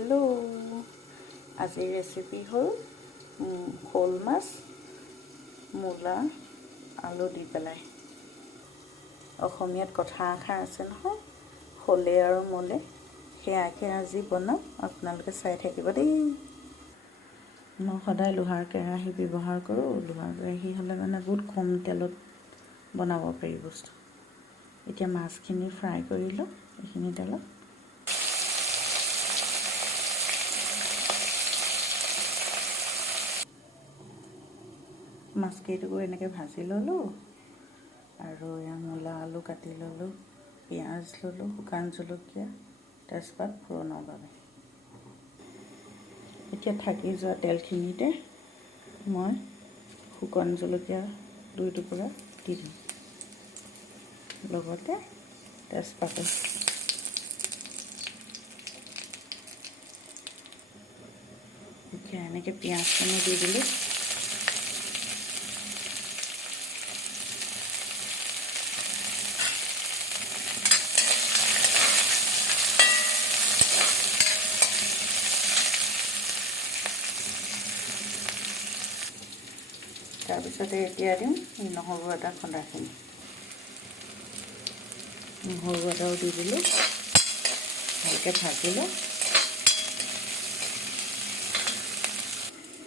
Hello', আজিৰ recipe হ'ল শ'ল মাছ মূলা আলু দি পেলাই। অসমীয়াত কথা এষাৰ আছে নহয়, শ'লে আৰু মলে, সেয়াকে আজি বনাওঁ, আপোনালোকে চাই থাকিব দেই। মই সদায় লোহাৰ কেৰাহী ব্যৱহাৰ কৰোঁ। লোহাৰ কেৰাহী হ'লে মানে বহুত কম তেলত বনাব পাৰি বস্তু। এতিয়া মাছখিনি ফ্ৰাই কৰি লওঁ এইখিনি তেলত। মাছকেইটুকু এনেকৈ ভাজি ল'লোঁ আৰু এয়া মূলা আলু কাটি ল'লোঁ, পিঁয়াজ ল'লোঁ, শুকান জলকীয়া, তেজপাত ফোড়নৰ বাবে। এতিয়া থাকি যোৱা তেলখিনিতে মই শুকান জলকীয়া 2 টুকুৰা দি দিম, লগতে তেজপাতো। এতিয়া এনেকৈ পিঁয়াজখিনি দি দিলোঁ। তাৰপিছতে এতিয়া দিম নহৰু আদা খুন্দাখিনি। নহৰু আদাও দি দিলোঁ, ভালকৈ ভাজি লওঁ।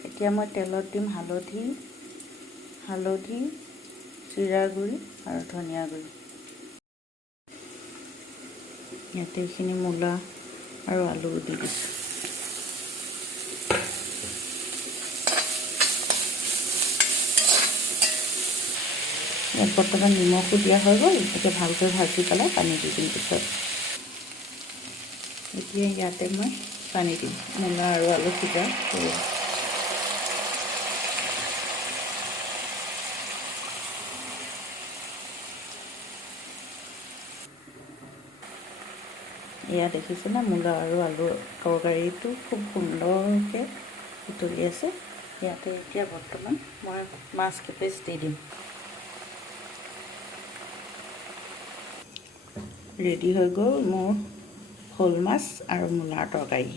এতিয়া মই তেলত দিম হালধি, জিৰা গুড়ি আৰু ধনিয়া গুড়ি। ইয়াতে এইখিনি মূলা আৰু আলু দি দিছোঁ। ইয়াত বৰ্তমান নিমখো দিয়া হৈ গ'ল। এতিয়া ভালকৈ ভাজি পেলাই পানী দি দিম পিছত। এতিয়া ইয়াতে মই পানী দিম, মূলা আৰু আলু সিজা কৰি। এয়া দেখিছেনে, মূলা আৰু আলু তৰকাৰীটো খুব সুন্দৰকৈ উতলি আছে। ইয়াতে এতিয়া বৰ্তমান মই মাছ কেইপিচ দি দিম। ৰেডি হৈ গ'ল মোৰ শ'ল মাছ আৰু মূলাৰ তৰকাৰী।